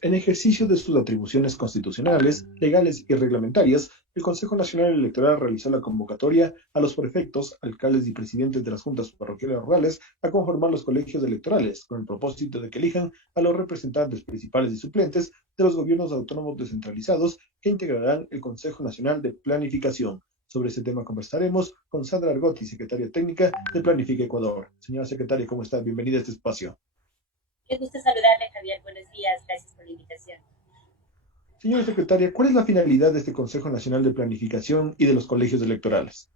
En ejercicio de sus atribuciones constitucionales, legales y reglamentarias, el Consejo Nacional Electoral realizó la convocatoria a los prefectos, alcaldes y presidentes de las juntas parroquiales rurales a conformar los colegios electorales, con el propósito de que elijan a los representantes principales y suplentes de los gobiernos autónomos descentralizados que integrarán el Consejo Nacional de Planificación. Sobre este tema conversaremos con Sandra Argotti, secretaria técnica de Planifica Ecuador. Señora secretaria, ¿cómo está? Bienvenida a este espacio. Qué gusto saludarle, Javier. Buenos días. Gracias por la invitación. Señora secretaria, ¿cuál es la finalidad de este Consejo Nacional de Planificación y de los colegios electorales?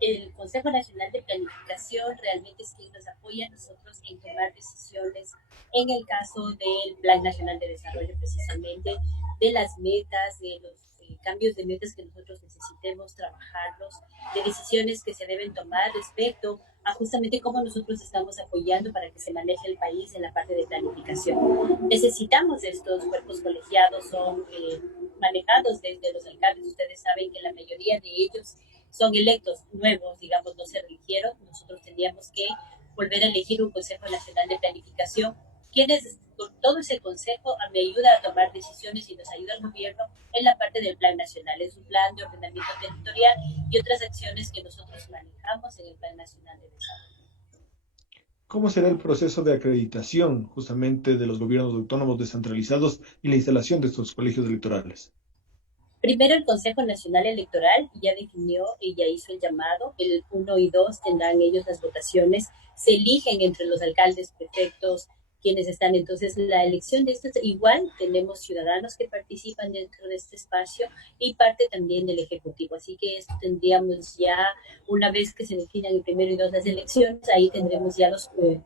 El Consejo Nacional de Planificación realmente es quien nos apoya a nosotros en tomar decisiones en el caso del Plan Nacional de Desarrollo, precisamente, de las metas, de los cambios de metas que nosotros necesitemos trabajarlos, de decisiones que se deben tomar respecto a justamente cómo nosotros estamos apoyando para que se maneje el país en la parte de planificación. Necesitamos de estos cuerpos colegiados, son manejados desde los alcaldes. Ustedes saben que la mayoría de ellos son electos nuevos, digamos, no se religieron. Nosotros tendríamos que volver a elegir un Consejo Nacional de Planificación, quienes con todo ese consejo me ayuda a tomar decisiones y nos ayuda al gobierno en la parte del plan nacional, en su plan de ordenamiento territorial y otras acciones que nosotros manejamos en el Plan Nacional de Desarrollo. ¿Cómo será el proceso de acreditación justamente de los gobiernos autónomos descentralizados y la instalación de estos colegios electorales? Primero, el Consejo Nacional Electoral ya definió y ya hizo el llamado. El 1 y 2 tendrán ellos las votaciones. Se eligen entre los alcaldes, prefectos, quienes están. Entonces, la elección de estos, igual tenemos ciudadanos que participan dentro de este espacio y parte también del Ejecutivo. Así que esto tendríamos ya, una vez que se definan el primero y dos las elecciones, ahí tendremos ya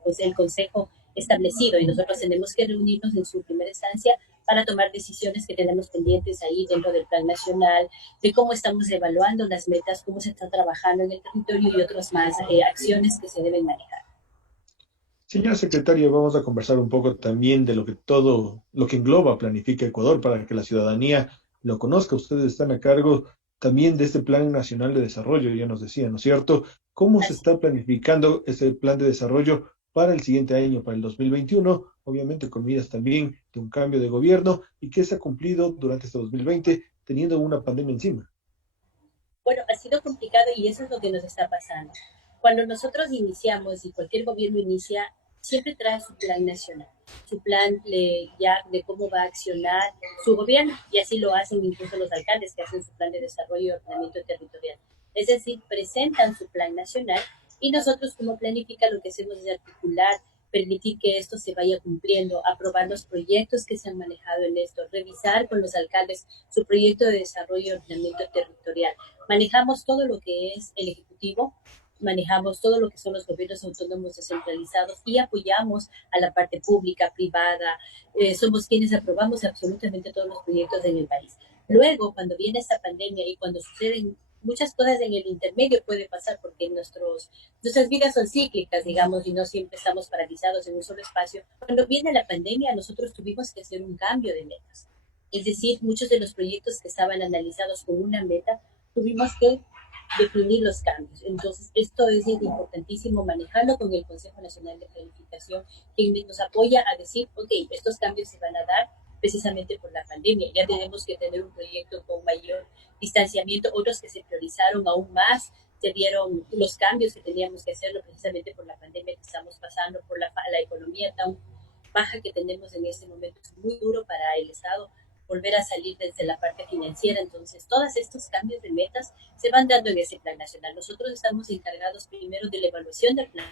pues el Consejo establecido y nosotros tenemos que reunirnos en su primera instancia para tomar decisiones que tenemos pendientes ahí dentro del plan nacional, de cómo estamos evaluando las metas, cómo se está trabajando en el territorio y otras más acciones que se deben manejar. Señora secretaria, vamos a conversar un poco también de lo que todo, lo que engloba Planifica Ecuador para que la ciudadanía lo conozca. Ustedes están a cargo también de este Plan Nacional de Desarrollo, ya nos decía, ¿no es cierto? ¿Cómo se Así. está planificando ese plan de desarrollo para el siguiente año, para el 2021? Obviamente con miras también de un cambio de gobierno y que se ha cumplido durante este 2020 teniendo una pandemia encima. Bueno, ha sido complicado y eso es lo que nos está pasando. Cuando nosotros iniciamos y cualquier gobierno inicia, siempre trae su plan nacional, su plan ya de cómo va a accionar su gobierno, y así lo hacen incluso los alcaldes que hacen su plan de desarrollo y ordenamiento territorial. Es decir, presentan su plan nacional y nosotros como Planifica lo que hacemos es articular, permitir que esto se vaya cumpliendo, aprobar los proyectos que se han manejado en esto, revisar con los alcaldes su proyecto de desarrollo y ordenamiento territorial. Manejamos todo lo que es el Ejecutivo, manejamos todo lo que son los gobiernos autónomos descentralizados y apoyamos a la parte pública, privada. Somos quienes aprobamos absolutamente todos los proyectos en el país. Luego, cuando viene esta pandemia y cuando suceden muchas cosas en el intermedio, puede pasar porque nuestras vidas son cíclicas, digamos, y no siempre estamos paralizados en un solo espacio. Cuando viene la pandemia, nosotros tuvimos que hacer un cambio de metas. Es decir, muchos de los proyectos que estaban analizados con una meta, tuvimos que definir los cambios. Entonces, esto es importantísimo manejarlo con el Consejo Nacional de Planificación, que nos apoya a decir, ok, estos cambios se van a dar precisamente por la pandemia. Ya tenemos que tener un proyecto con mayor distanciamiento, otros que se priorizaron aún más, se dieron los cambios que teníamos que hacerlo precisamente por la pandemia que estamos pasando, por la economía tan baja que tenemos en este momento. Es muy duro para el Estado volver a salir desde la parte financiera. Entonces, todos estos cambios de metas se van dando en ese plan nacional. Nosotros estamos encargados primero de la evaluación del plan,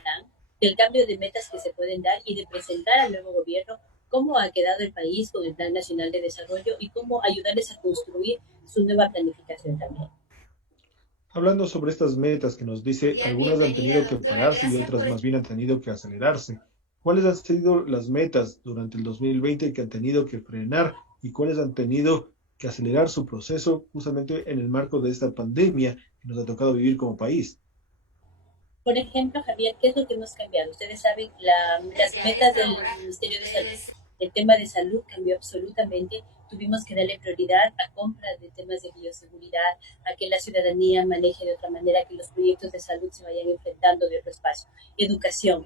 del cambio de metas que se pueden dar y de presentar al nuevo gobierno cómo ha quedado el país con el Plan Nacional de Desarrollo y cómo ayudarles a construir su nueva planificación también. Hablando sobre estas metas que nos dice, algunas han tenido que pararse y otras más bien han tenido que acelerarse. ¿Cuáles han sido las metas durante el 2020 que han tenido que frenar y cuáles han tenido que acelerar su proceso justamente en el marco de esta pandemia que nos ha tocado vivir como país? Por ejemplo, Javier, ¿qué es lo que hemos cambiado? Ustedes saben, las metas del Ministerio de Salud. El tema de salud cambió absolutamente. Tuvimos que darle prioridad a compra de temas de bioseguridad, a que la ciudadanía maneje de otra manera, que los proyectos de salud se vayan enfrentando de otro espacio. Educación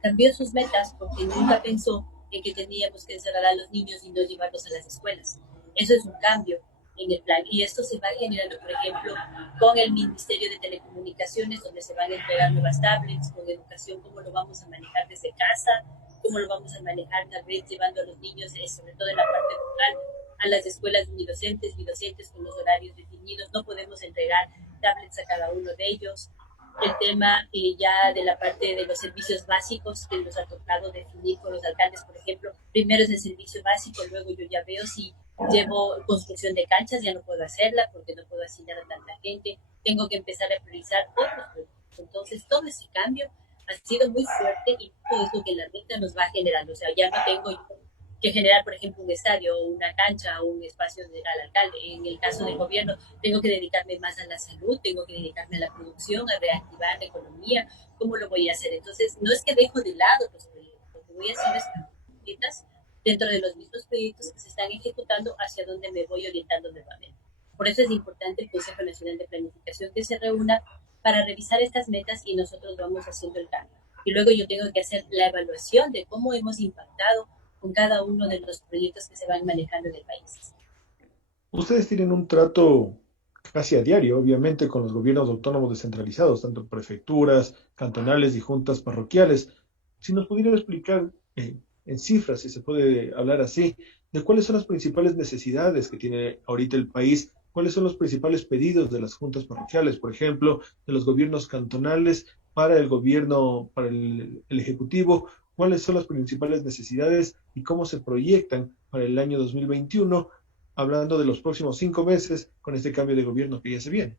cambió sus metas porque nunca pensó en que teníamos que encerrar a los niños y no llevarlos a las escuelas. Eso es un cambio en el plan. Y esto se va generando, por ejemplo, con el Ministerio de Telecomunicaciones, donde se van a entregar nuevas tablets, con educación, cómo lo vamos a manejar desde casa, cómo lo vamos a manejar tal vez llevando a los niños, sobre todo en la parte rural, a las escuelas bidocentes con los horarios definidos. No podemos entregar tablets a cada uno de ellos. El tema ya de la parte de los servicios básicos que nos ha tocado definir con los alcaldes, por ejemplo, primero es el servicio básico, luego yo ya veo si llevo construcción de canchas, ya no puedo hacerla porque no puedo asignar a tanta gente, tengo que empezar a priorizar otros proyectos. Entonces, todo ese cambio ha sido muy fuerte y todo es lo que la meta nos va generando. O sea, ya no tengo que generar, por ejemplo, un estadio, una cancha o un espacio al alcalde. En el caso del gobierno, tengo que dedicarme más a la salud, tengo que dedicarme a la producción, a reactivar la economía. ¿Cómo lo voy a hacer? Entonces, no es que dejo de lado los proyectos, lo que voy a hacer es metas dentro de los mismos proyectos que se están ejecutando hacia donde me voy orientando nuevamente. Por eso es importante el Consejo Nacional de Planificación que se reúna para revisar estas metas y nosotros vamos haciendo el cambio. Y luego yo tengo que hacer la evaluación de cómo hemos impactado con cada uno de los proyectos que se van manejando en el país. Ustedes tienen un trato casi a diario, obviamente, con los gobiernos autónomos descentralizados, tanto prefecturas, cantonales y juntas parroquiales. Si nos pudiera explicar en cifras, si se puede hablar así, de cuáles son las principales necesidades que tiene ahorita el país, cuáles son los principales pedidos de las juntas parroquiales, por ejemplo, de los gobiernos cantonales para el gobierno, para el ejecutivo, cuáles son las principales necesidades y cómo se proyectan para el año 2021 hablando de los próximos 5 meses con este cambio de gobierno que ya se viene.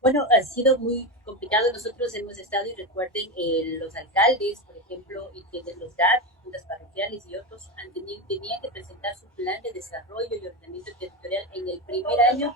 Bueno, ha sido muy complicado. Nosotros hemos estado, y recuerden, los alcaldes, por ejemplo, y quienes los GAT, juntas parroquiales y otros, tenían que presentar su plan de desarrollo y ordenamiento territorial en el primer año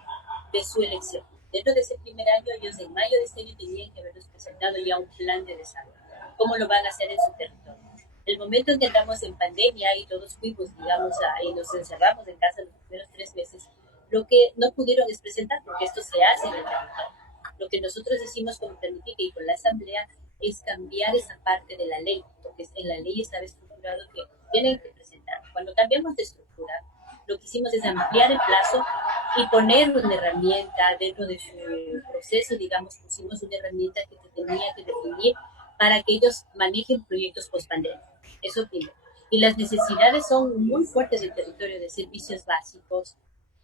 de su elección. Dentro de ese primer año, ellos en mayo de este año tenían que habernos presentado ya un plan de desarrollo. ¿Cómo lo van a hacer en su territorio? El momento en que entramos en pandemia y todos fuimos, digamos, y nos encerramos en casa los primeros 3 meses, lo que no pudieron es presentar, porque esto se hace en el territorio. Lo que nosotros decimos con Planifica y con la Asamblea es cambiar esa parte de la ley, porque en la ley estaba estructurado que tienen que presentar. Cuando cambiamos de estructura, lo que hicimos es ampliar el plazo y poner una herramienta dentro de su proceso, digamos, pusimos una herramienta que se tenía que definir para que ellos manejen proyectos post-pandemia. Eso primero. Y las necesidades son muy fuertes del territorio de servicios básicos,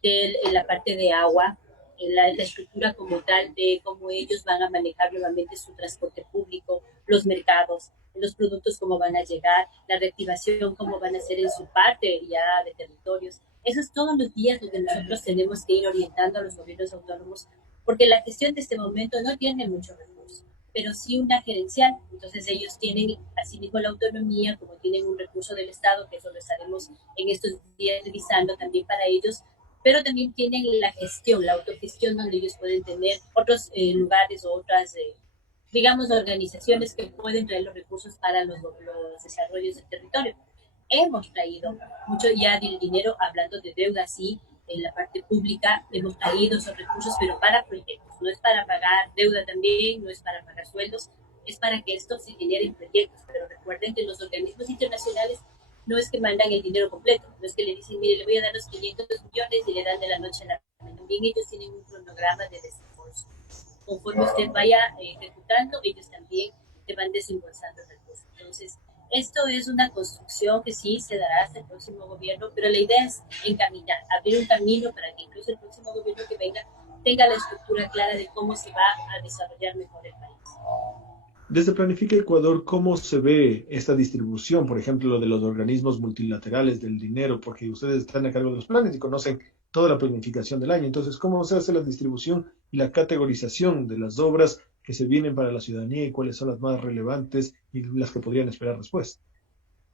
de la parte de agua, la estructura como tal de cómo ellos van a manejar nuevamente su transporte público, los mercados, los productos cómo van a llegar, la reactivación cómo van a ser en su parte ya de territorios. Eso es todos los días lo que nosotros tenemos que ir orientando a los gobiernos autónomos, porque la gestión de este momento no tiene muchos recursos, pero sí una gerencial. Entonces ellos tienen asimismo la autonomía, como tienen un recurso del Estado, que eso lo estaremos en estos días revisando también para ellos, pero también tienen la gestión, la autogestión, donde ellos pueden tener otros lugares o otras, digamos, organizaciones que pueden traer los recursos para los desarrollos del territorio. Hemos traído mucho ya del dinero, hablando de deuda, sí, en la parte pública, hemos traído esos recursos, pero para proyectos, no es para pagar deuda también, no es para pagar sueldos, es para que esto se genere en proyectos. Pero recuerden que los organismos internacionales no es que mandan el dinero completo, no es que le dicen, mire, le voy a dar los 500 millones y le dan de la noche a la mañana. También ellos tienen un cronograma de desembolso. Conforme usted vaya ejecutando, ellos también te van desembolsando recursos. Entonces, esto es una construcción que sí se dará hasta el próximo gobierno, pero la idea es encaminar, abrir un camino para que incluso el próximo gobierno que venga tenga la estructura clara de cómo se va a desarrollar mejor el país. Desde Planifica Ecuador, ¿cómo se ve esta distribución, por ejemplo, lo de los organismos multilaterales del dinero? Porque ustedes están a cargo de los planes y conocen toda la planificación del año. Entonces, ¿cómo se hace la distribución y la categorización de las obras que se vienen para la ciudadanía y cuáles son las más relevantes y las que podrían esperar después?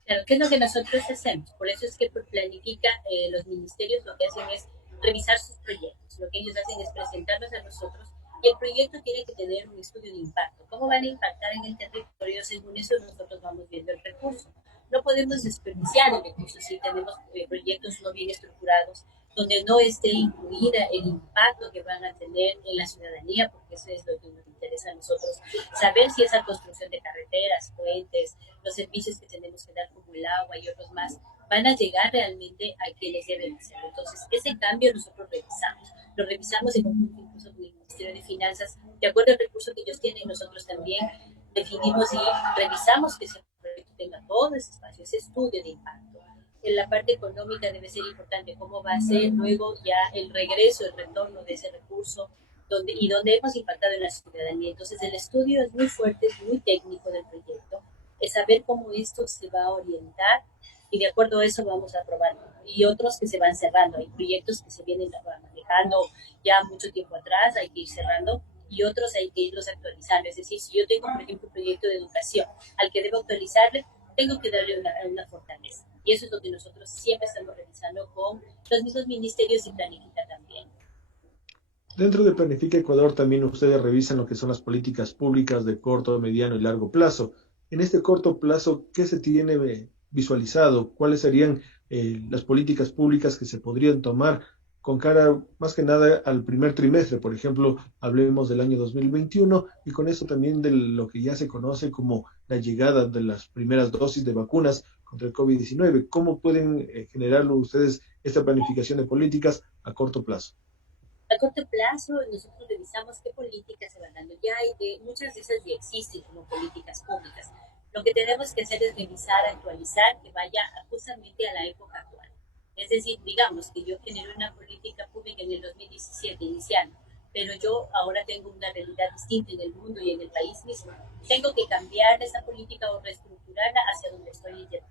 Claro, ¿qué es lo que nosotros hacemos? Por eso es que por Planifica los ministerios lo que hacen es revisar sus proyectos. Lo que ellos hacen es presentarnos a nosotros y el proyecto tiene que tener un estudio de impacto. ¿Cómo van a impactar en el territorio? Según eso nosotros vamos viendo el recurso. No podemos desperdiciar el recurso si tenemos proyectos no bien estructurados donde no esté incluida el impacto que van a tener en la ciudadanía, porque eso es lo que nos interesa a nosotros, saber si esa construcción de carreteras, puentes, los servicios que tenemos que dar como el agua y otros más, van a llegar realmente a quienes deben hacerlo. Entonces, ese cambio nosotros revisamos. Lo revisamos en conjunto incluso con el Ministerio de Finanzas, de acuerdo al recurso que ellos tienen, nosotros también definimos y revisamos que ese proyecto tenga todo ese espacio, ese estudio de impacto. En la parte económica debe ser importante cómo va a ser luego ya el regreso, el retorno de ese recurso donde hemos impactado en la ciudadanía. Entonces el estudio es muy fuerte, es muy técnico del proyecto, es saber cómo esto se va a orientar y de acuerdo a eso vamos a aprobar. Y otros que se van cerrando, hay proyectos que se vienen manejando ya mucho tiempo atrás, hay que ir cerrando y otros hay que irlos actualizando. Es decir, si yo tengo, por ejemplo, un proyecto de educación al que debo actualizarle, tengo que darle una fortaleza. Y eso es lo que nosotros siempre estamos revisando con los mismos ministerios y Planifica también. Dentro de Planifica Ecuador también ustedes revisan lo que son las políticas públicas de corto, mediano y largo plazo. En este corto plazo, ¿qué se tiene visualizado? ¿Cuáles serían las políticas públicas que se podrían tomar con cara más que nada al primer trimestre? Por ejemplo, hablemos del año 2021 y con eso también de lo que ya se conoce como la llegada de las primeras dosis de vacunas contra el COVID-19. ¿Cómo pueden generar ustedes esta planificación de políticas a corto plazo? A corto plazo, nosotros revisamos qué políticas se van dando. Ya hay muchas de esas ya existen como políticas públicas. Lo que tenemos que hacer es revisar, actualizar, que vaya justamente a la época actual. Es decir, digamos que yo generé una política pública en el 2017 iniciando, pero yo ahora tengo una realidad distinta en el mundo y en el país mismo. Tengo que cambiar esa política o reestructurarla hacia donde estoy yendo.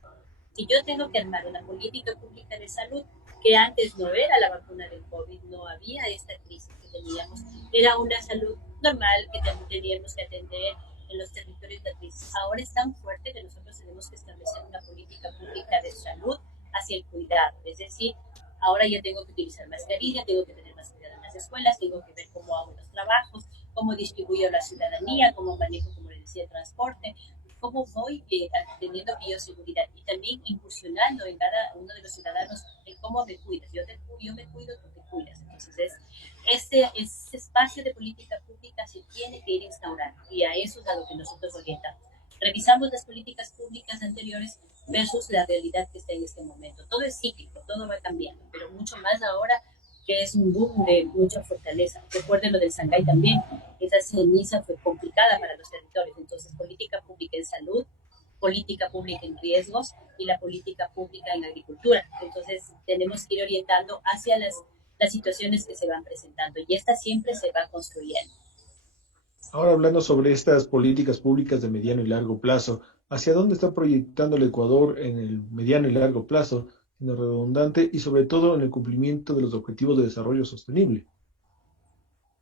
Si yo tengo que armar una política pública de salud, que antes no era la vacuna del COVID, no había esta crisis que teníamos, era una salud normal que teníamos que atender en los territorios de crisis. Ahora es tan fuerte que nosotros tenemos que establecer una política pública de salud hacia el cuidado, es decir, ahora ya tengo que utilizar mascarilla, tengo que tener más cuidado en las escuelas, tengo que ver cómo hago los trabajos, cómo distribuyo a la ciudadanía, cómo manejo, como les decía, el transporte, cómo voy teniendo bioseguridad y también incursionando en cada uno de los ciudadanos en cómo me cuidas. Yo me cuido, tú te cuidas. Entonces, ese espacio de política pública se tiene que ir instaurando y a eso es a lo que nosotros orientamos. Revisamos las políticas públicas anteriores versus la realidad que está en este momento. Todo es cíclico, todo va cambiando, pero mucho más ahora que es un boom de mucha fortaleza. Recuerden lo del Shanghái también, esa ceniza fue complicada para los territorios. Entonces, política pública en salud, política pública en riesgos y la política pública en agricultura. Entonces, tenemos que ir orientando hacia las situaciones que se van presentando y esta siempre se va construyendo. Ahora hablando sobre estas políticas públicas de mediano y largo plazo, ¿hacia dónde está proyectando el Ecuador en el mediano y largo plazo, en lo redundante y sobre todo en el cumplimiento de los objetivos de desarrollo sostenible?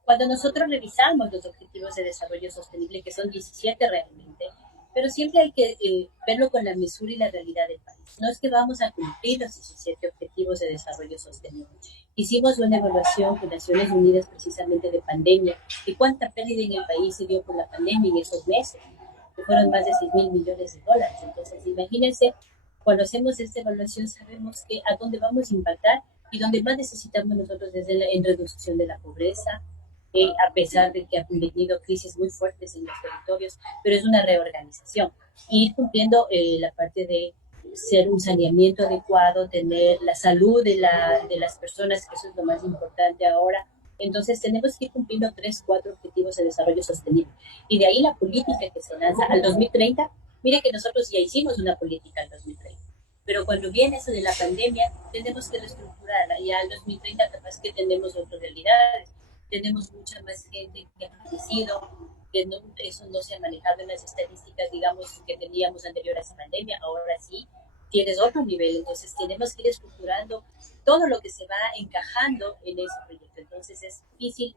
Cuando nosotros revisamos los objetivos de desarrollo sostenible, que son 17 realmente, pero siempre hay que verlo con la mesura y la realidad del país. No es que vamos a cumplir los 17 objetivos de desarrollo sostenible. Hicimos una evaluación con Naciones Unidas precisamente de pandemia y cuánta pérdida en el país se dio por la pandemia en esos meses, que fueron más de 6.000 millones de dólares. Entonces, imagínense, cuando hacemos esta evaluación sabemos que a dónde vamos a impactar y donde más necesitamos nosotros es en reducción de la pobreza, a pesar de que han tenido crisis muy fuertes en los territorios, pero es una reorganización. Ir cumpliendo la parte de ser un saneamiento adecuado, tener la salud de las personas, que eso es lo más importante ahora. Entonces tenemos que ir cumpliendo 3, 4 objetivos de desarrollo sostenible. Y de ahí la política que se lanza al 2030. Mire que nosotros ya hicimos una política al 2030. Pero cuando viene eso de la pandemia, tenemos que reestructurarla. Y al 2030 capaz que tenemos otras realidades, tenemos mucha más gente que ha fallecido, que no, eso no se ha manejado en las estadísticas, digamos, que teníamos anterior a esa pandemia, ahora sí tienes otro nivel, entonces tenemos que ir estructurando todo lo que se va encajando en ese proyecto, entonces es difícil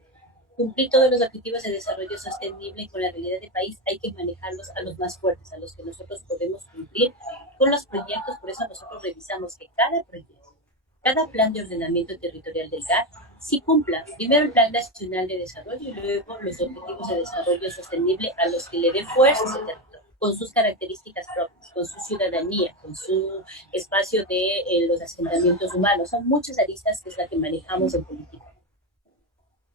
cumplir todos los objetivos de desarrollo sostenible y con la realidad del país hay que manejarlos a los más fuertes, a los que nosotros podemos cumplir con los proyectos, por eso nosotros revisamos que cada proyecto, cada plan de ordenamiento territorial del GAR sí cumpla primero el Plan Nacional de Desarrollo y luego los Objetivos de Desarrollo Sostenible a los que le dé fuerza ese territorio. con sus características propias, con su ciudadanía, con su espacio de los asentamientos humanos. Son muchas aristas que es la que manejamos en política.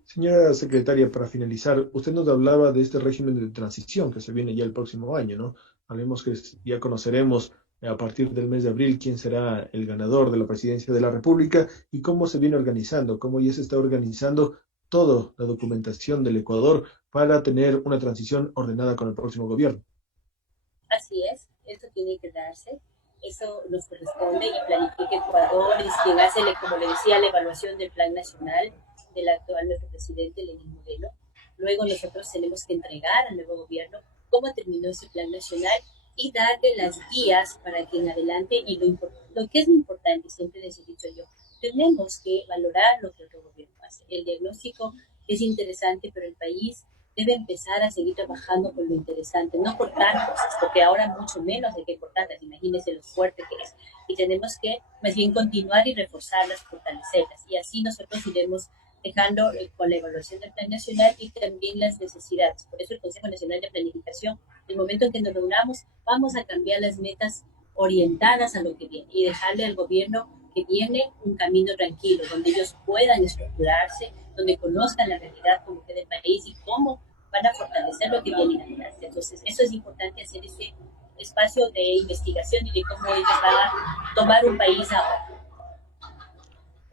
Señora secretaria, para finalizar, usted nos hablaba de este régimen de transición que se viene ya el próximo año, ¿no? Hablemos que ya conoceremos a partir del mes de abril quién será el ganador de la presidencia de la República y cómo se viene organizando, cómo ya se está organizando toda la documentación del Ecuador para tener una transición ordenada con el próximo gobierno. Así es, eso tiene que darse, eso nos corresponde y Planifica Ecuador es quien hace, como le decía, la evaluación del plan nacional del actual nuestro presidente Lenín Moreno. Luego nosotros tenemos que entregar al nuevo gobierno cómo terminó ese plan nacional y darle las guías para que en adelante, y lo que es importante, siempre les he dicho yo, tenemos que valorar lo que otro gobierno hace. El diagnóstico es interesante, pero el país debe empezar a seguir trabajando con lo interesante, no cortar cosas, porque ahora mucho menos hay que cortarlas, imagínense lo fuerte que es. Y tenemos que más bien continuar y reforzarlas, fortalecerlas. Y así nosotros iremos dejando con la evaluación del Plan Nacional y también las necesidades. Por eso el Consejo Nacional de Planificación, el momento en que nos reunamos, vamos a cambiar las metas orientadas a lo que viene y dejarle al gobierno que viene un camino tranquilo, donde ellos puedan estructurarse, donde conozcan la realidad como queda el país y cómo van a fortalecer lo que vienen adelante. Entonces, eso es importante, hacer ese espacio de investigación y de cómo ellos van a tomar un país ahora.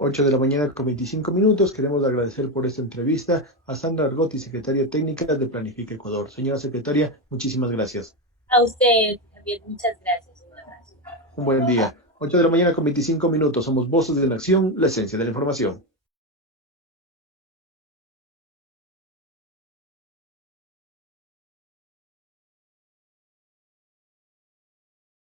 8 de la mañana con 25 minutos. Queremos agradecer por esta entrevista a Sandra Argotti, secretaria técnica de Planifica Ecuador. Señora secretaria, muchísimas gracias. A usted también, muchas gracias. Un abrazo. Un buen día. 8 de la mañana con 25 minutos. Somos Voces de la Acción, la esencia de la información.